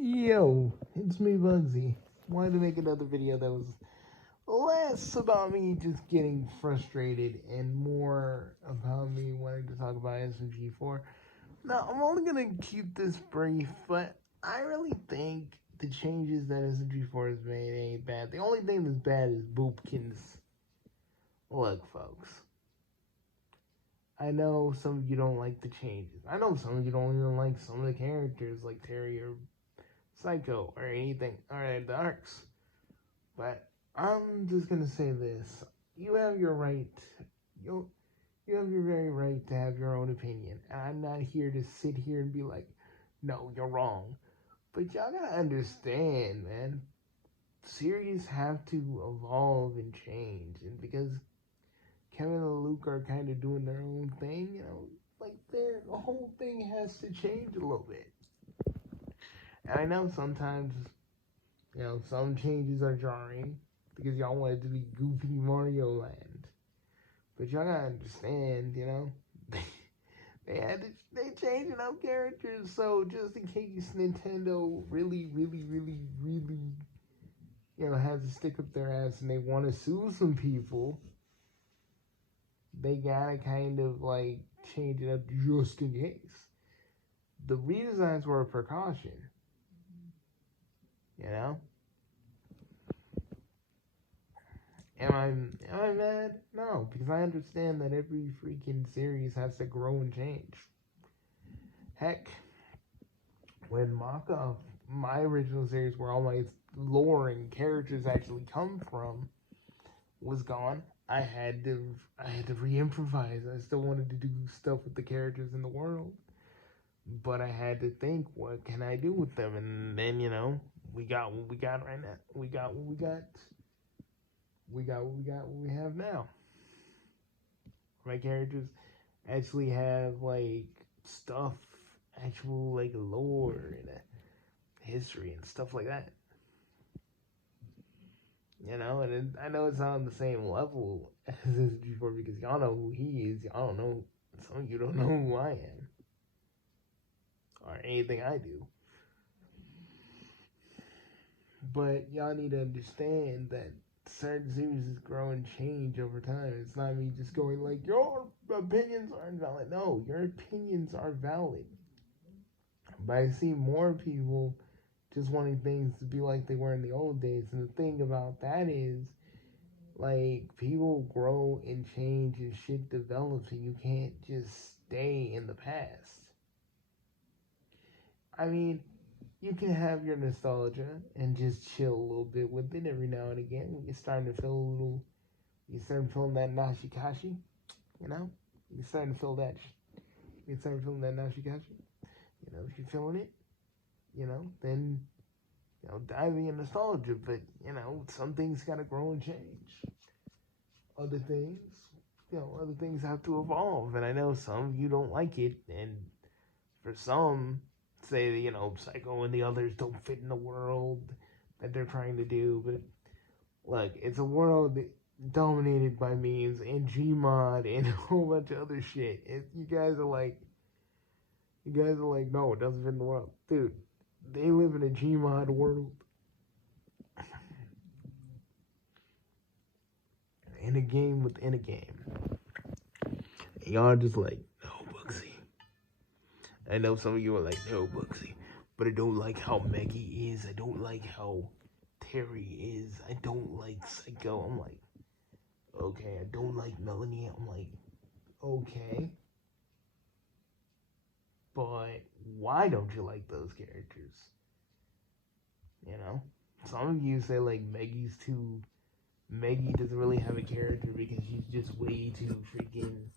Yo, it's me, Bugsy. Wanted to make another video that was less about me just getting frustrated and more about me wanting to talk about SMG4. Now, I'm only gonna keep this brief, but I really think the changes that SMG4 has made ain't bad. The only thing that's bad is Boopkins. Look, folks. I know some of you don't like the changes. I know some of you don't even like some of the characters like Terry or Psycho or anything, or the arcs. But I'm just gonna say this: you have your right. You have your very right to have your own opinion. And I'm not here to sit here and be like, no, you're wrong. But y'all gotta understand, man. Series have to evolve and change, and because Kevin and Luke are kind of doing their own thing, like the whole thing has to change a little bit. And I know sometimes, some changes are jarring because y'all want it to be goofy Mario Land. But y'all gotta understand, they changing up characters, so just in case Nintendo really, has to stick up their ass and they want to sue some people, they gotta kind of like change it up just in case. The redesigns were a precaution, Am I mad? No, because I understand that every freaking series has to grow and change. Heck, when my original series where all my lore and characters actually come from, was gone, I had to re-improvise. I still wanted to do stuff with the characters in the world, but I had to think, what can I do with them? And then we got what we got right now. We got what we have now. My characters actually have like stuff, actual like lore and history and stuff like that. And I know it's not on the same level as SMG4 because y'all know who he is. Y'all don't know, some of you don't know who I am or anything I do. But y'all need to understand that certain series grow and change over time. It's not me just going like, your opinions aren't valid. No, your opinions are valid. But I see more people just wanting things to be like they were in the old days. And the thing about that is, like, people grow and change and shit develops, and you can't just stay in the past. I mean, you can have your nostalgia and just chill a little bit with it every now and again. When you're starting to feel a little, you're starting to feel that nashikashi, you're starting to feel that, you're starting to feel that nashikashi, if you're feeling it, then, dive in nostalgia, but, some things gotta grow and change. Other things have to evolve, and I know some of you don't like it, and for some, say that, Psycho and the others don't fit in the world that they're trying to do, but look, it's a world dominated by memes and Gmod and a whole bunch of other shit. You guys are like, no, it doesn't fit in the world. Dude, they live in a Gmod world. In a game within a game. And y'all are just like, no, Bugsy. I know some of you are like, no, Bugsy. But I don't like how Maggie is. I don't like how Terry is. I don't like Psycho. I'm like, okay. I don't like Melanie. I'm like, okay. But why don't you like those characters? Some of you say like Maggie doesn't really have a character because she's just way too freaking,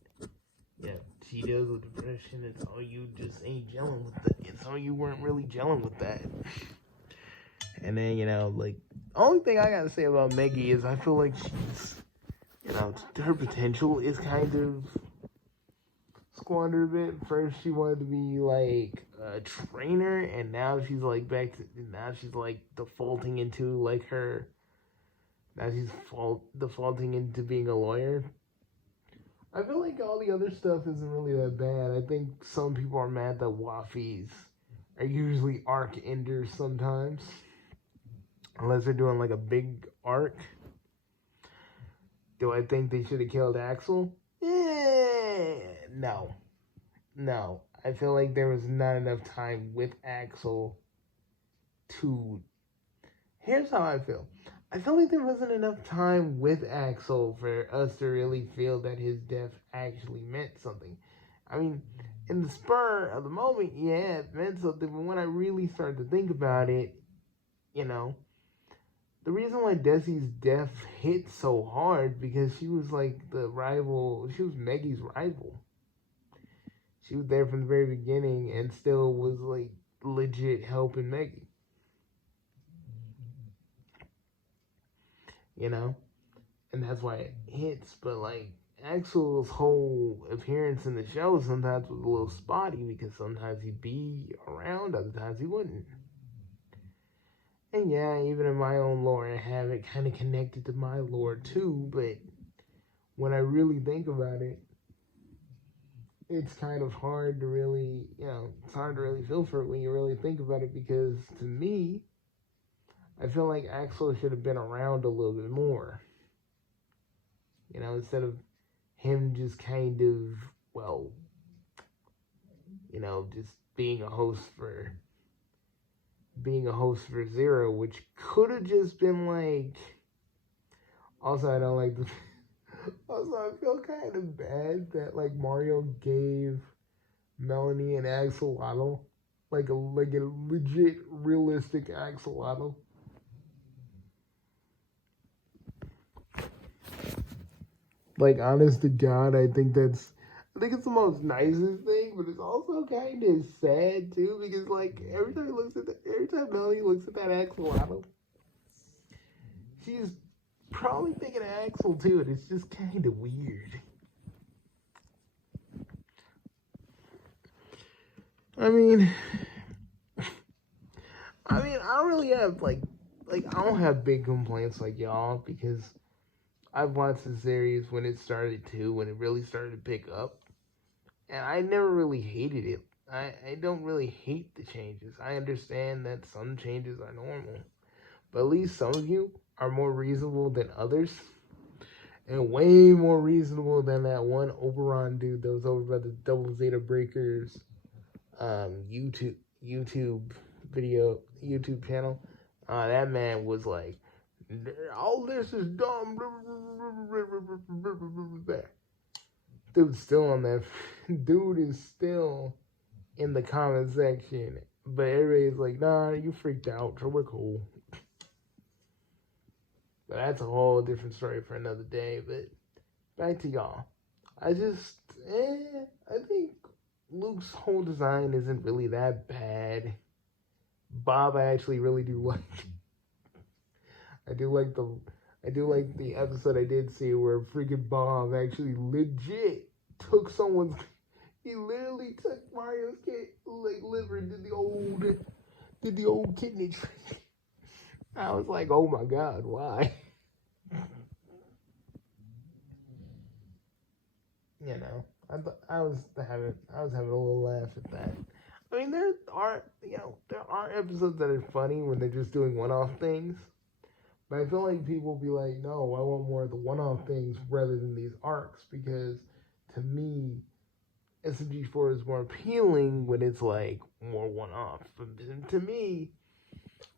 she deals with depression, and some of you just ain't gelling with it, and some of you weren't really gelling with that. And then, the only thing I gotta say about Maggie is I feel like she's, her potential is kind of squandered a bit. First, she wanted to be like a trainer, and now she's like defaulting into like her. Now she's defaulting into being a lawyer. I feel like all the other stuff isn't really that bad. I think some people are mad that Waffy's are usually arc enders sometimes. Unless they're doing like a big arc. Do I think they should have killed Axel? No. No. I feel like there was not enough time with Axel to... Here's how I feel. I feel like there wasn't enough time with Axel for us to really feel that his death actually meant something. I mean, in the spur of the moment, yeah, it meant something, but when I really started to think about it, you know, the reason why Desi's death hit so hard because she was like the rival, she was Maggie's rival. She was there from the very beginning and still was like legit helping Maggie. You know? And that's why it hits, but like Axel's whole appearance in the show sometimes was a little spotty because sometimes he'd be around, other times he wouldn't. And yeah, even in my own lore, I have it kind of connected to my lore too, but when I really think about it, it's kind of hard to really, it's hard to really feel for it when you really think about it because to me, I feel like Axel should have been around a little bit more. Instead of him just kind of, just being a host for Zero, which could have just been like. Also, I don't like the. Also, I feel kind of bad that like Mario gave Melanie an axolotl, like a legit realistic axolotl. Like, honest to God, I think it's the most nicest thing, but it's also kind of sad too because like every time Melanie looks at that axolotl, she's probably thinking of Axel too, and it's just kind of weird. I mean, I don't really have like I don't have big complaints like y'all because I've watched the series when it started too, when it really started to pick up. And I never really hated it. I don't really hate the changes. I understand that some changes are normal. But at least some of you are more reasonable than others. And way more reasonable than that one Oberon dude that was over by the Double Zeta Breakers YouTube channel. That man was like, all this is dumb. Dude's still on that. Dude is still in the comment section. But everybody's like, nah, you freaked out, so we're cool. But that's a whole different story for another day. But back to y'all. I think Luke's whole design isn't really that bad. Bob, I actually really do like. I do like the episode I did see where freaking Bob actually legit took someone's. He literally took Mario's liver and did the old kidney trick. I was like, oh my God, why? I was having a little laugh at that. I mean, there are episodes that are funny when they're just doing one-off things. But I feel like people will be like, no, I want more of the one-off things rather than these arcs because to me, SMG4 is more appealing when it's like more one-off. But to me,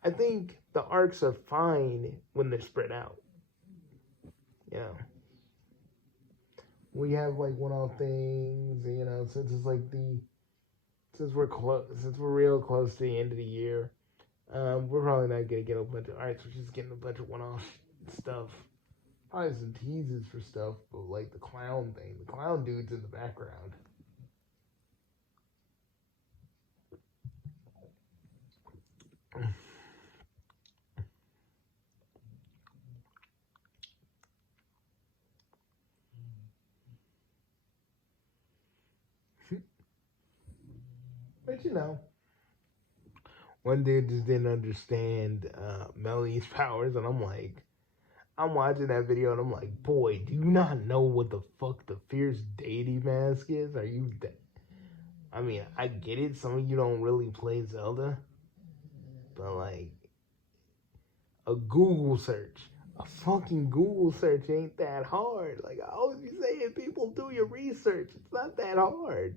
I think the arcs are fine when they're spread out. We have like one-off things, since it's like since we're real close to the end of the year, we're probably not gonna get a bunch of arcs. We're just getting a bunch of one-off stuff. Probably some teases for stuff, but like the clown thing, the clown dude's in the background. But one dude just didn't understand Melanie's powers, and I'm watching that video, and I'm like, boy, do you not know what the fuck the fierce deity mask is? Are you I mean, I get it. Some of you don't really play Zelda, but like a Google search, a fucking Google search ain't that hard. Like I always be saying, people do your research. It's not that hard.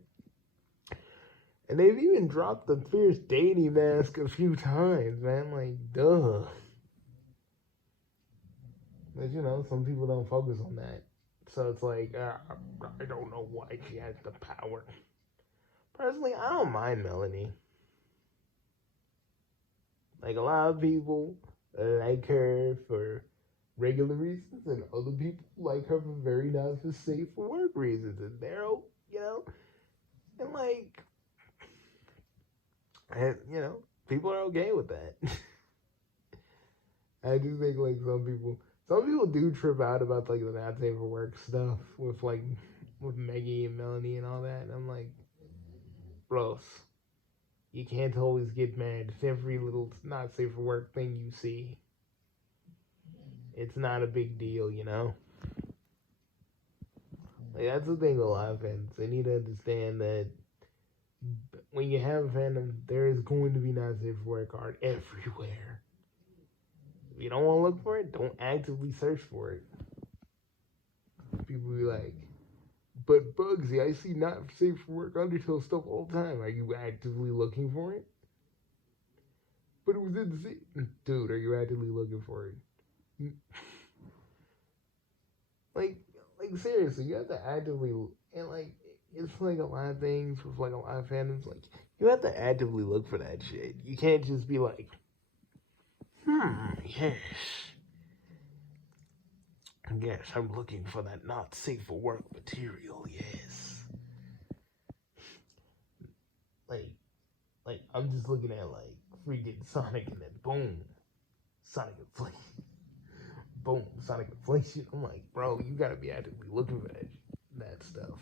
And they've even dropped the fierce deity mask a few times, man. Like, duh. But you know, some people don't focus on that. So it's like, I don't know why she has the power. Personally, I don't mind Melanie. Like, a lot of people like her for regular reasons, and other people like her for very not for safe for work reasons. And they're, you know, and like, and, you know, people are okay with that. I do think, like, some people do trip out about, like, the not safe for work stuff with, like, with Maggie and Melanie and all that. And I'm like, bros, you can't always get mad at every little not safe for work thing you see. It's not a big deal, you know? Like, that's the thing with a lot of fans. They need to understand that when you have a fandom, there is going to be not safe for work art everywhere. If you don't want to look for it, don't actively search for it. People be like, but Bugsy, I see not safe for work Undertale stuff all the time. Are you actively looking for it? But it was in the scene. Dude, are you actively looking for it? like seriously, you have to actively, and like, it's like a lot of things with like a lot of fandoms, like, you have to actively look for that shit. You can't just be like, yes. Yes, I'm looking for that not safe for work material, yes. Like, I'm just looking at, like, freaking Sonic and then boom, Sonic Inflation. Boom, Sonic Inflation. I'm like, bro, you gotta be actively looking for that stuff.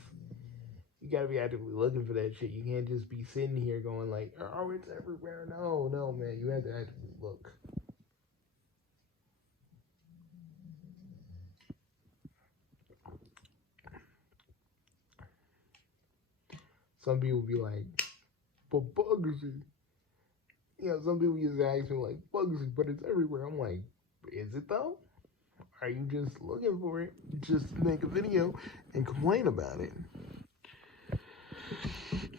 You gotta be actively looking for that shit. You can't just be sitting here going like, oh, it's everywhere. No, man, you have to actively look. Some people be like, but Bugsy. You know, some people just ask me like, Bugsy, but it's everywhere. I'm like, is it though? Are you just looking for it? Just make a video and complain about it.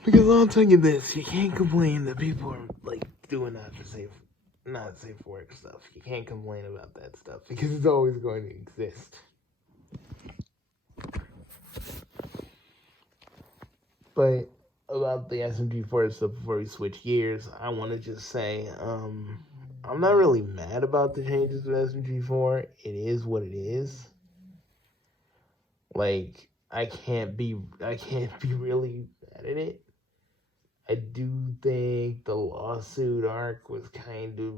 Because I'll tell you this, you can't complain that people are like doing not safe for work stuff. You can't complain about that stuff because it's always going to exist. But about the SMG4 stuff, before we switch gears, I want to just say, I'm not really mad about the changes to SMG4. It is what it is. Like, I can't be really mad at it. I do think the lawsuit arc was kind of,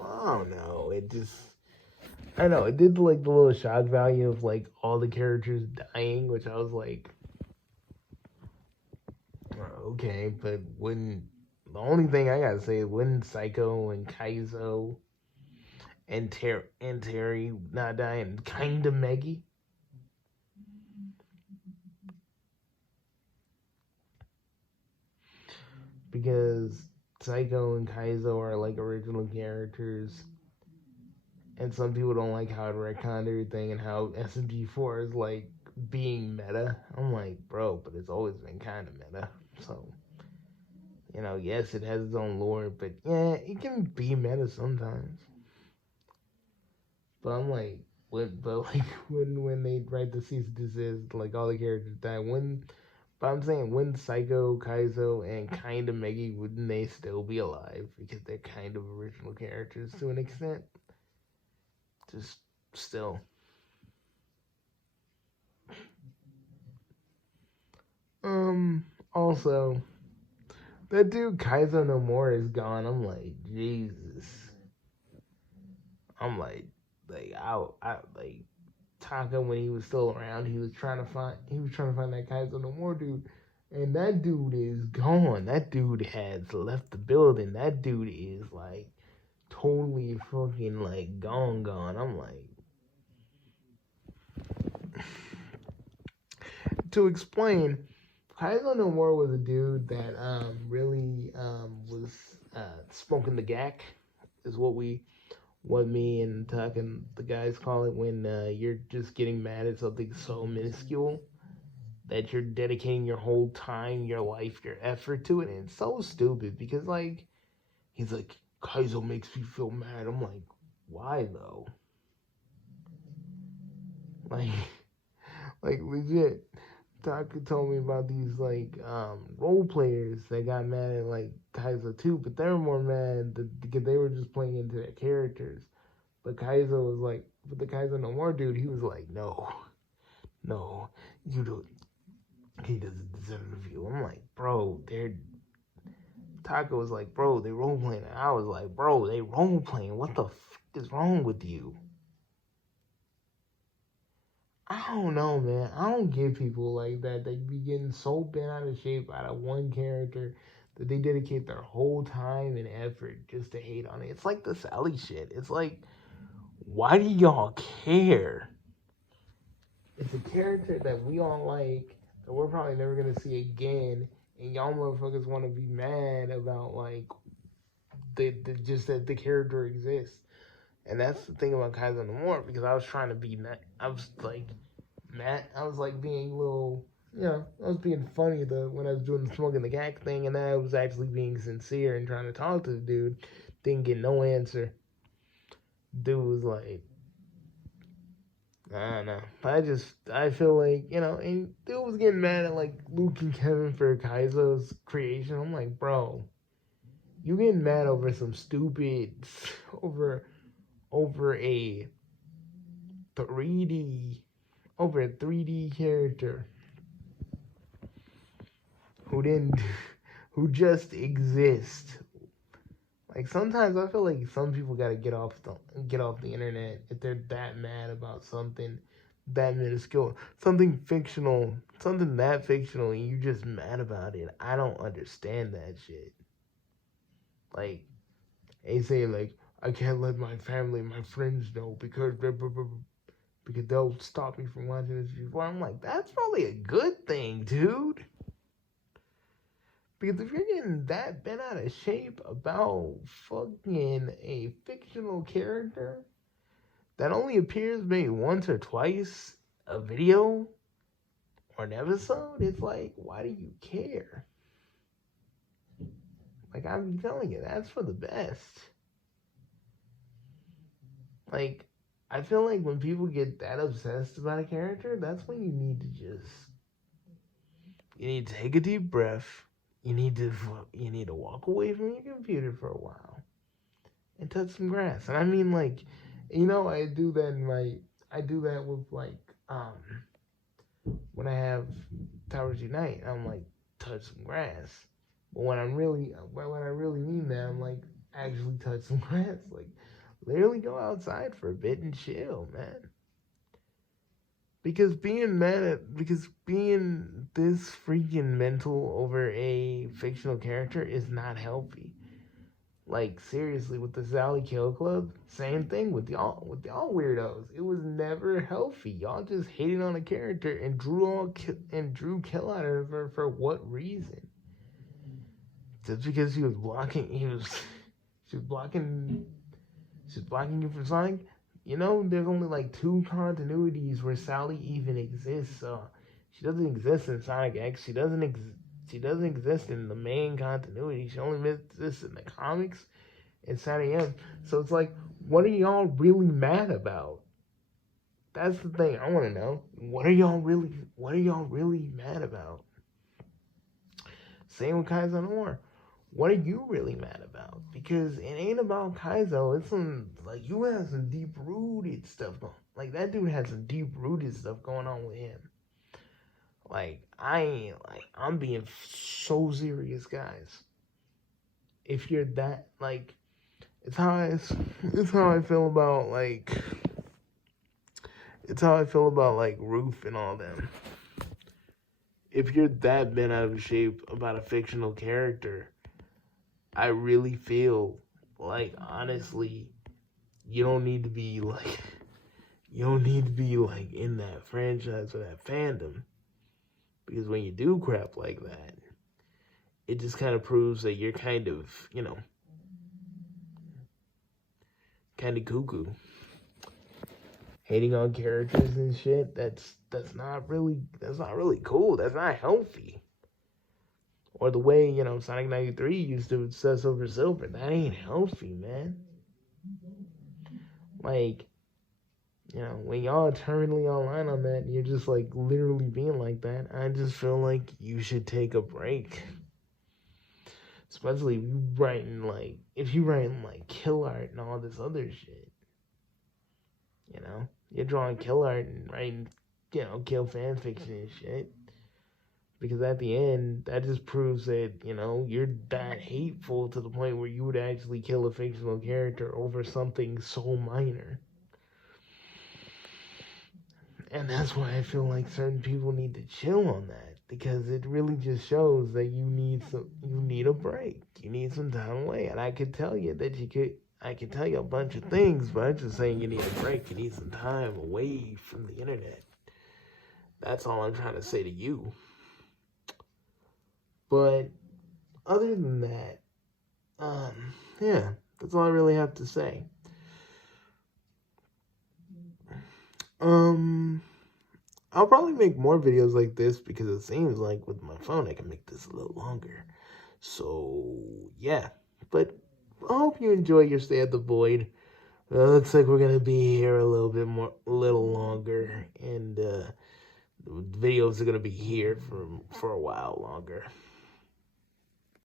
I don't know, it did like the little shock value of like all the characters dying, which I was like, okay, but the only thing I gotta say is when Psycho and Kaizo and Terry not dying, kinda Meggy. Because Psycho and Kaizo are like original characters, and some people don't like how it retconned everything and how SMG4 is like being meta. I'm like, bro, but it's always been kind of meta. So, you know, yes, it has its own lore, but yeah, it can be meta sometimes. But I'm like, when they write the cease and desist, like all the characters die. But I'm saying, when Psycho, Kaizo, and kinda Meggy, wouldn't they still be alive? Because they're kind of original characters to an extent. Just still. Also, that dude Kaizo no more is gone. I'm like, Jesus. I'm like I like Taka, when he was still around, he was trying to find that Kaizo no more dude. And that dude is gone. That dude has left the building. That dude is like totally fucking like gone. I'm like, to explain, Kaizo No More was a dude that really was smoking the gack, is what me and Tuck and the guys call it when you're just getting mad at something so minuscule that you're dedicating your whole time, your life, your effort to it. And it's so stupid because, like, he's like, Kaizo makes me feel mad. I'm like, why though? Like, like legit. Taka told me about these like role players that got mad at like Kaizo too, but they were more mad because they were just playing into their characters. But Kaizo was like, but the Kaizo No More dude, he was like, no, you don't. He doesn't deserve you. I'm like, bro, they're. Taka was like, bro, they role playing. I was like, bro, they role playing. What the f is wrong with you? I don't know, man. I don't get people like that. They be getting so bent out of shape out of one character that they dedicate their whole time and effort just to hate on it. It's like the Sally shit. It's like, why do y'all care? It's a character that we all like that we're probably never gonna see again, and y'all motherfuckers want to be mad about like the just that the character exists. And that's the thing about Kaiser No More because I was trying to be I was like Matt, I was like being a little, I was being funny when I was doing the smoking the gag thing, and then I was actually being sincere and trying to talk to the dude. Didn't get no answer. Dude was like, I don't know. I feel like, and dude was getting mad at like Luke and Kevin for Kaizo's creation. I'm like, bro, you getting mad over some stupid, over a 3D over a 3D character who just exists. Like sometimes I feel like some people gotta get off the internet if they're that mad about something that minuscule, something fictional, something that fictional, and you just mad about it. I don't understand that shit. Like they say like I can't let my family, my friends know because they'll stop me from watching this before. I'm like, that's probably a good thing, dude. Because if you're getting that bent out of shape about fucking a fictional character that only appears maybe once or twice a video or an episode, it's like, why do you care? Like, I'm telling you, that's for the best. Like, I feel like when people get that obsessed about a character, that's when you need to take a deep breath. You need to walk away from your computer for a while and touch some grass. And I mean, like, I do that with like when I have Towers Unite, I'm like touch some grass. But when I really mean that, I'm like actually touch some grass, like literally go outside for a bit and chill, man. Because being this freaking mental over a fictional character is not healthy. Like seriously, with the Sally Kill Club, same thing with y'all weirdos. It was never healthy. Y'all just hated on a character and drew kill out of her for what reason? Just because she was blocking you from Sonic. There's only like 2 continuities where Sally even exists. So she doesn't exist in Sonic X. She doesn't exist in the main continuity. She only exists in the comics and Sally M. So it's like, what are y'all really mad about? That's the thing I want to know. What are y'all really mad about? Same with Kaizo No More. What are you really mad about? Because it ain't about Kaizo. It's like, you have some deep-rooted stuff going. Like, that dude has some deep-rooted stuff going on with him. Like, I'm being so serious, guys. If you're that, like, it's how I feel about, like, Roof and all them. If you're that bent out of shape about a fictional character, I really feel like, honestly, you don't need to be like in that franchise or that fandom. Because when you do crap like that, it just kind of proves that you're kind of, kind of cuckoo. Hating on characters and shit, that's not really cool. That's not healthy. Or the way, Sonic 93 used to obsess over Silver. That ain't healthy, man. Like, when y'all terminally online on that, and you're just like literally being like that, I just feel like you should take a break. Especially if you writing like kill art and all this other shit. You're drawing kill art and writing, kill fan fiction and shit. Because at the end, that just proves that, you're that hateful to the point where you would actually kill a fictional character over something so minor. And that's why I feel like certain people need to chill on that, because it really just shows that you need a break. You need some time away. And I could tell you a bunch of things, but I'm just saying you need a break. You need some time away from the internet. That's all I'm trying to say to you. But other than that, yeah, that's all I really have to say. I'll probably make more videos like this because it seems like with my phone I can make this a little longer. So, yeah. But I hope you enjoy your stay at the Void. Looks like we're going to be here a little longer. And the videos are going to be here for a while longer.